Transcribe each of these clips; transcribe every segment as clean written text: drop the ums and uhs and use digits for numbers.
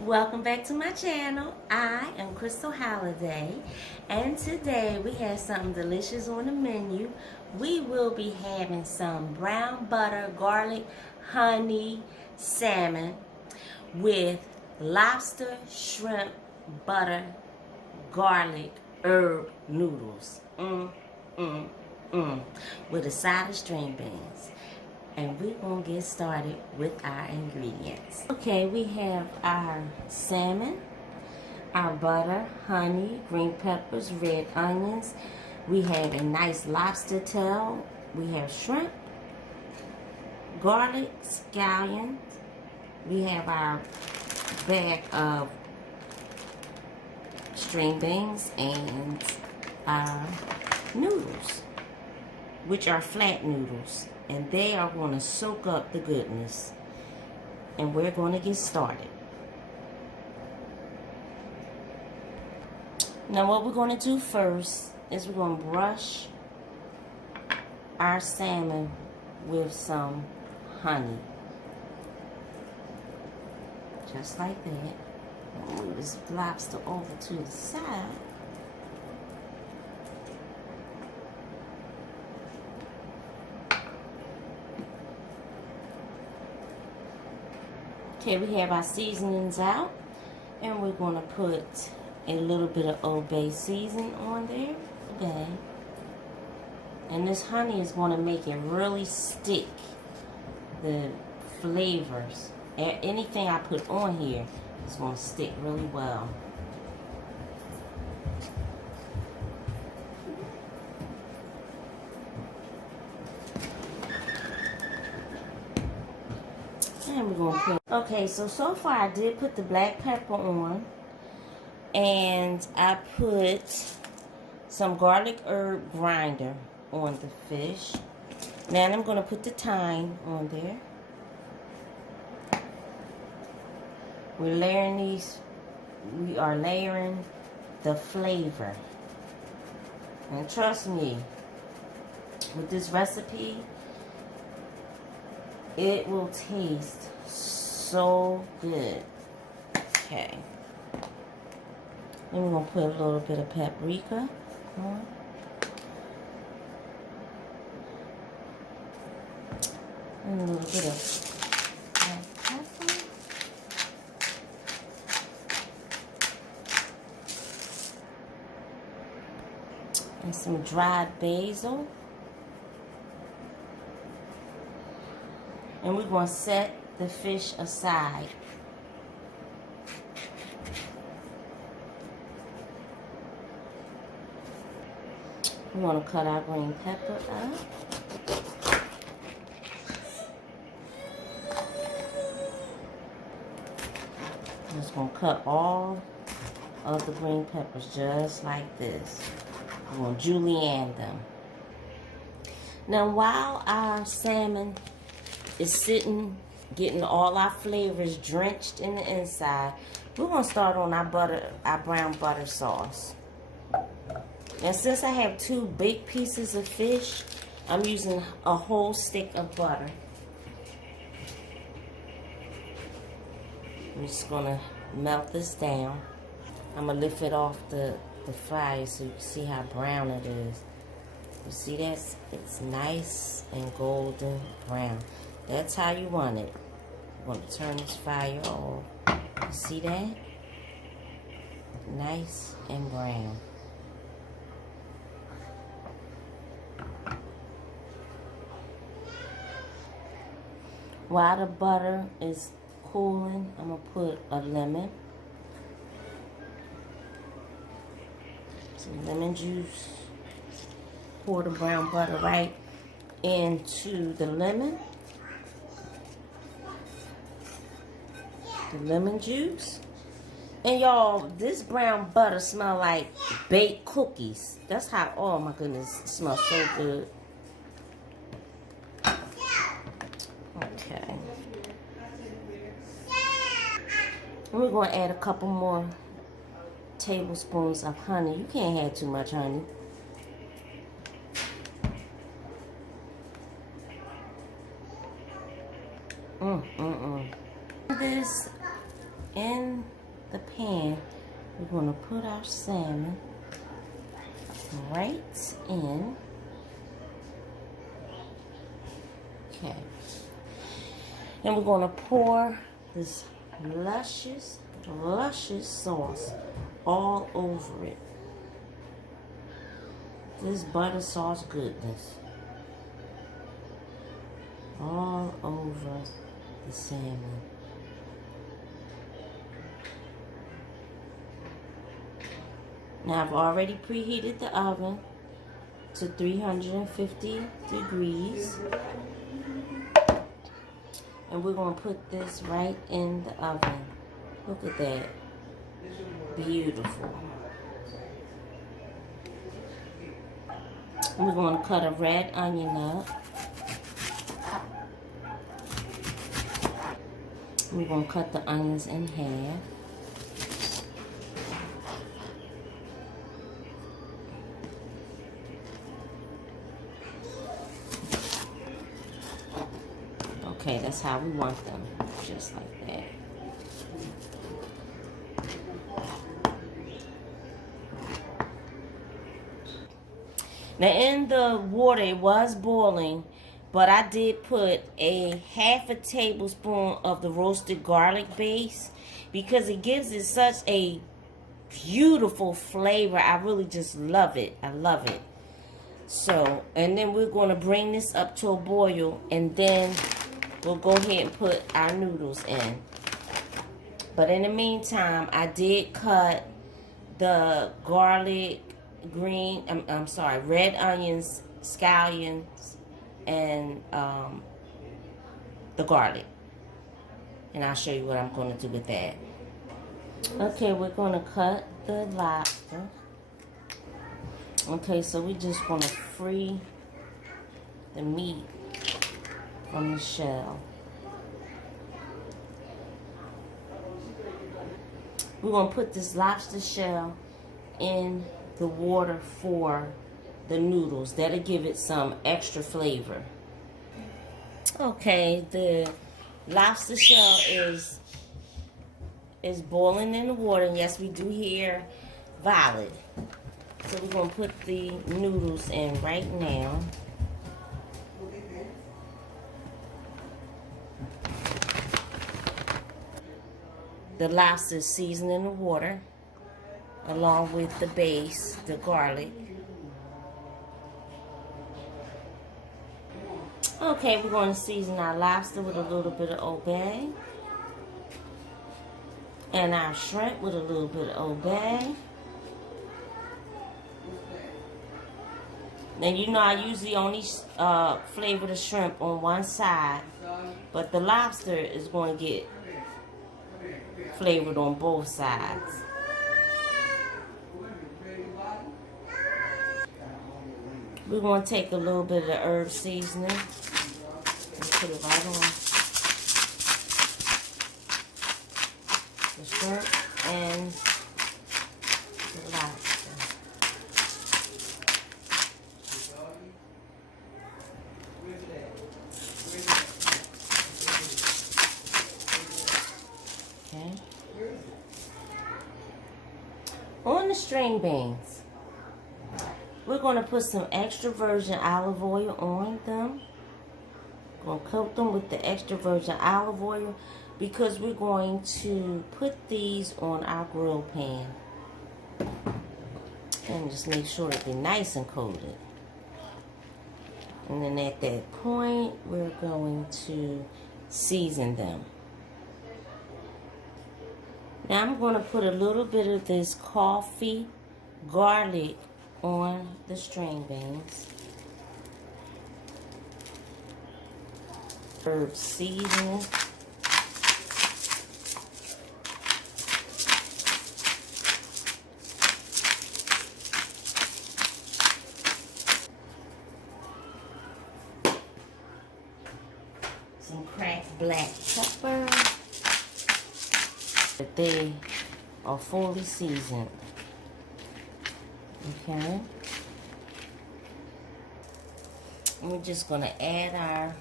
Welcome back to my channel. I am Crystal Holliday, and today we have something delicious on the menu. We will be having some brown butter, garlic, honey, salmon with lobster, shrimp, butter, garlic, herb noodles. With a side of string beans. And we're going to get started with our ingredients. Okay, we have our salmon, our butter, honey, green peppers, red onions. We have a nice lobster tail. We have shrimp, garlic, scallions. We have our bag of string beans and our noodles, which are flat noodles. And they are going to soak up the goodness. And we're going to get started. Now what we're going to do first is we're going to brush our salmon with some honey. Just like that. Move this lobster over to the side. Okay, we have our seasonings out, and we're going to put a little bit of Old Bay seasoning on there. Okay. And this honey is going to make it really stick the flavors. Anything I put on here is going to stick really well. And we're going to put, okay, so far I did put the black pepper on, and I put some garlic herb grinder on the fish. Now I'm going to put the thyme on there. We're layering these, we are layering the flavor. And trust me, with this recipe, it will taste so good. Okay. Then we're going to put a little bit of paprika on. And a little bit of black pepper. And some dried basil. And we're going to set the fish aside. We want to cut our green pepper up. I'm just going to cut all of the green peppers just like this. We're going to julienne them. Now while our salmon is sitting, getting all our flavors drenched in the inside, we're going to start on our brown butter sauce. And since I have 2 big pieces of fish, I'm using a whole stick of butter. I'm just going to melt this down. I'm going to lift it off the fire so you can see how brown it is. You see that's, it's nice and golden brown. That's how you want it. I'm going to turn this fire off. You see that? Nice and brown. While the butter is cooling, I'm going to put a lemon. Some lemon juice. Pour the brown butter right into the lemon. The lemon juice. And y'all, this brown butter smells like baked cookies. That's how, oh my goodness, it smells so good. Okay. And we're going to add a couple more tablespoons of honey. You can't have too much honey. This in the pan, we're going to put our salmon right in. Okay. And we're going to pour this luscious sauce all over it. This butter sauce goodness. All over the salmon. Now I've already preheated the oven to 350 degrees. And we're going to put this right in the oven. Look at that. Beautiful. We're going to cut a red onion up. We're going to cut the onions in half. Okay, that's how we want them, just like that. Now in the water, it was boiling, but I did put a half a tablespoon of the roasted garlic base because it gives it such a beautiful flavor. I really just love it. I love it. So, and then we're going to bring this up to a boil, and then we'll go ahead and put our noodles in. But in the meantime, I did cut the garlic, red onions, scallions, and the garlic. And I'll show you what I'm going to do with that. Okay, we're going to cut the lobster. Okay, so we're just going to free the meat from the shell. We're going to put this lobster shell in the water for the noodles. That'll give it some extra flavor. Okay, the lobster shell is boiling in the water, and yes, we do hear violet. So we're going to put the noodles in right now. The lobster is seasoned in the water, along with the base, the garlic. Okay, we're going to season our lobster with a little bit of Old Bay. And our shrimp with a little bit of Old Bay. Now, you know I usually only flavor the shrimp on one side, but the lobster is going to get flavored on both sides. We're going to take a little bit of the herb seasoning and put it right on the shrimp and the lobster. Okay. On the string beans, we're going to put some extra virgin olive oil on them. We're going to coat them with the extra virgin olive oil because we're going to put these on our grill pan. And just make sure that they're nice and coated. And then at that point, we're going to season them. Now I'm going to put a little bit of this coffee garlic on the string beans. Herb seasoning. Some cracked black pepper. They are fully seasoned. Okay. And we're just going to add our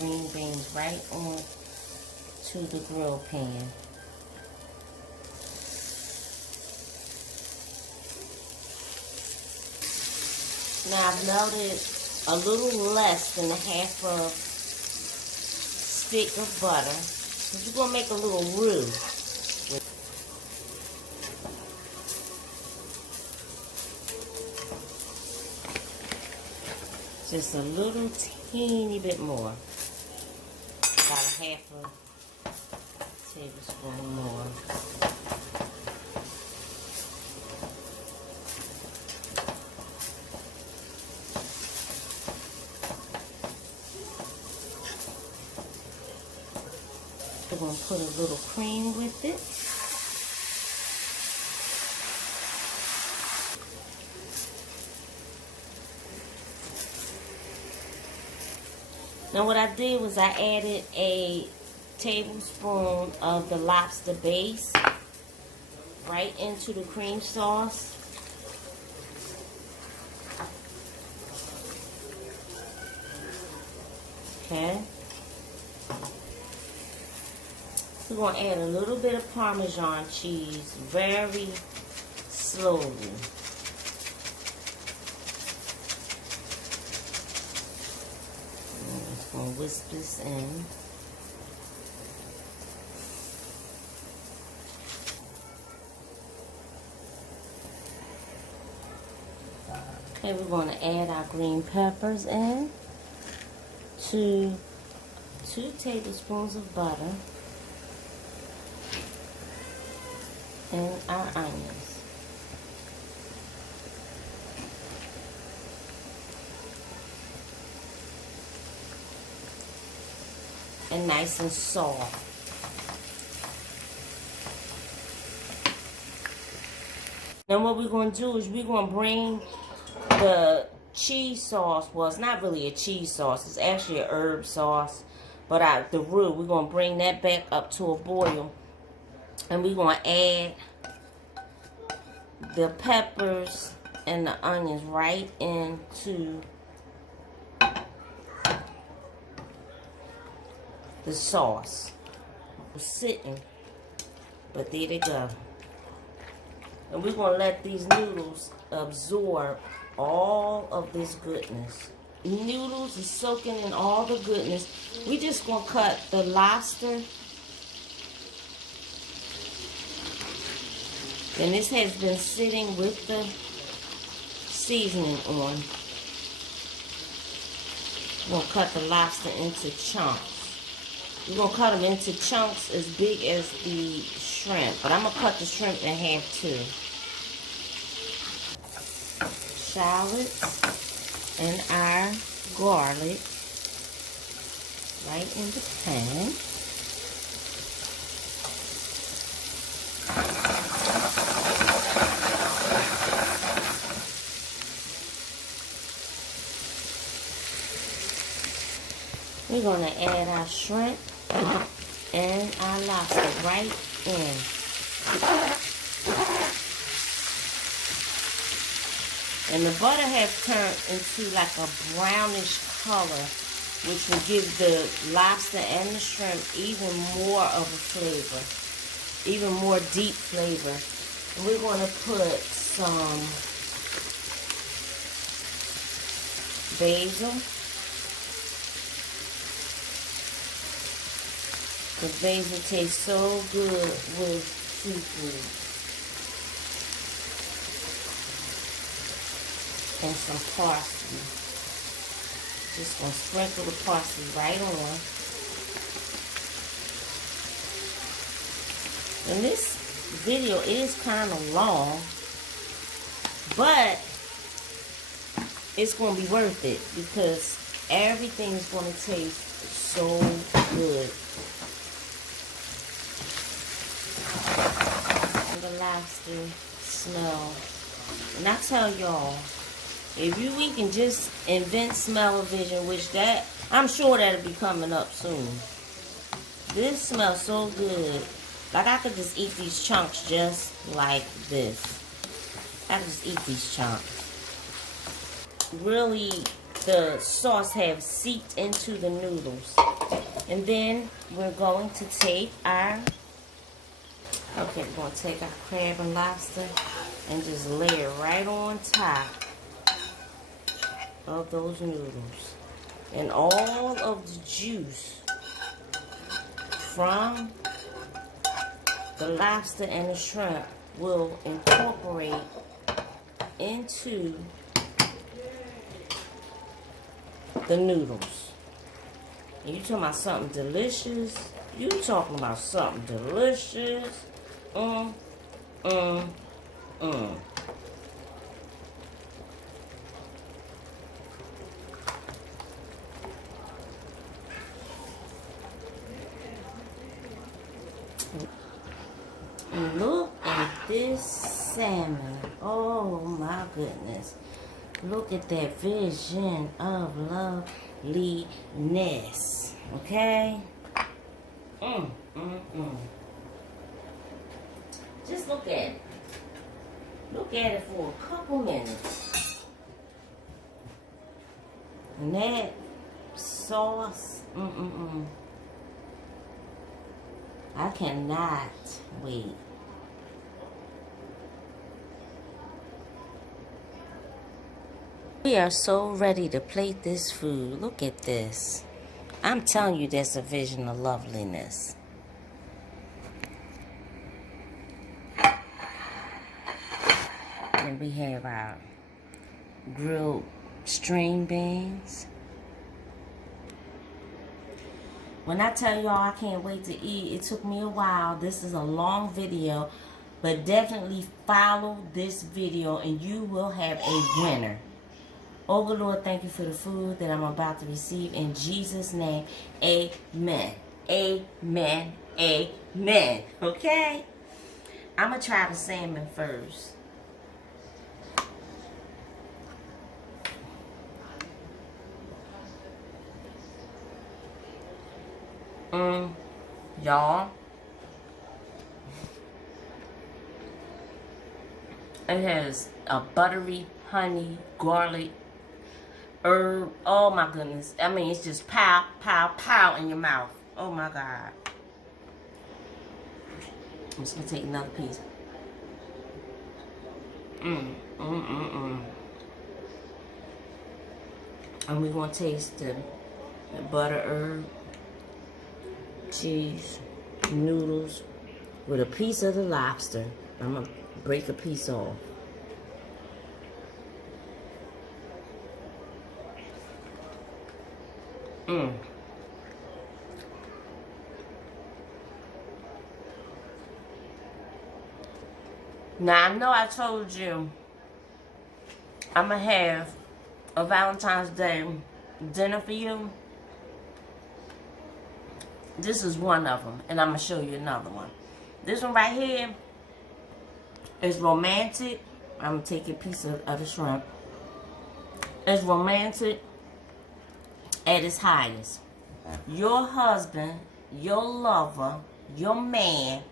green beans right on to the grill pan. Now I've melted a little less than a half of stick of butter. Because we're going to make a little roux. Just a little teeny bit more. About a half a tablespoon more. We're going to put a little cream with it. Now what I did was I added a tablespoon of the lobster base right into the cream sauce. Okay. We're going to add a little bit of Parmesan cheese very slowly. I'm going to whisk this in. Okay, we're going to add our green peppers in. 2 tablespoons of butter. And our onions. And nice and soft. Now what we're going to do is we're going to bring the cheese sauce. Well, it's not really a cheese sauce. It's actually a herb sauce. But the roux, we're going to bring that back up to a boil. And we're going to add the peppers and the onions right into the sauce. It's sitting, but there they go. And we're going to let these noodles absorb all of this goodness. Noodles is soaking in all the goodness. We just going to cut the lobster. And this has been sitting with the seasoning on. We're going to cut the lobster into chunks. We're going to cut them into chunks as big as the shrimp. But I'm going to cut the shrimp in half too. Shallots and our garlic right in the pan. We're going to add our shrimp and our lobster right in. And the butter has turned into like a brownish color, which will give the lobster and the shrimp even more of a flavor, even more deep flavor. And we're going to put some basil. The basil tastes so good with seafood. And some parsley. Just gonna sprinkle the parsley right on. And this video is kind of long, but it's gonna be worth it because everything is gonna taste so good. The lobster smell. And I tell y'all, if we can just invent smell-o-vision, which that, I'm sure that'll be coming up soon. This smells so good. Like I could just eat these chunks just like this. I could just eat these chunks. Really, the sauce have seeped into the noodles. And then we're going to take our, we're going to take our crab and lobster and just lay it right on top. of those noodles. And all of the juice from the lobster and the shrimp will incorporate into the noodles. And you talking about something delicious? You talking about something delicious? Mm. Look at this salmon. Oh my goodness. Look at that vision of loveliness. Okay? Just look at it. Look at it for a couple minutes. And that sauce. I cannot wait. We are so ready to plate this food. Look at this. I'm telling you, that's a vision of loveliness. And we have our grilled string beans. When I tell y'all I can't wait to eat, it took me a while. This is a long video, but definitely follow this video and you will have a winner. Oh, good Lord, thank you for the food that I'm about to receive. In Jesus' name, amen. Amen. Amen. Okay? I'm going to try the salmon first. Y'all. It has a buttery, honey, garlic, herb. Oh my goodness. I mean, it's just pow, pow, pow in your mouth. Oh my God. I'm just going to take another piece. And we're going to taste the butter, herb, cheese, noodles, with a piece of the lobster. I'm going to break a piece off. Now, I know I told you I'm going to have a Valentine's Day dinner for you. This is one of them, and I'm going to show you another one. This one right here is romantic. I'm going to take a piece of the shrimp. It's romantic at its highest. Your husband, your lover, your man,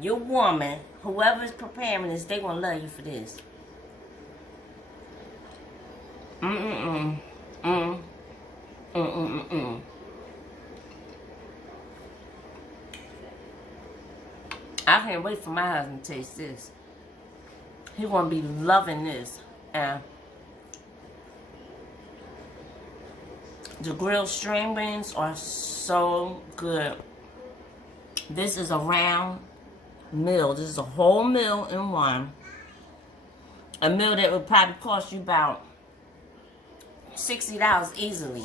your woman, whoever is preparing this, they're going to love you for this. I can't wait for my husband to taste this. He's going to be loving this. And the grilled string beans are so good. This is a round meal. This is a whole meal in one. A meal that would probably cost you about $60 easily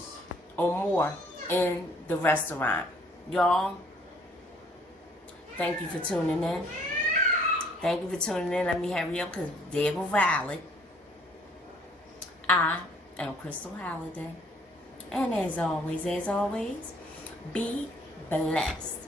or more in the restaurant. Y'all, thank you for tuning in. Thank you for tuning in. Let me hurry up because there go Violet. I am Crystal Holliday. And as always, be blessed.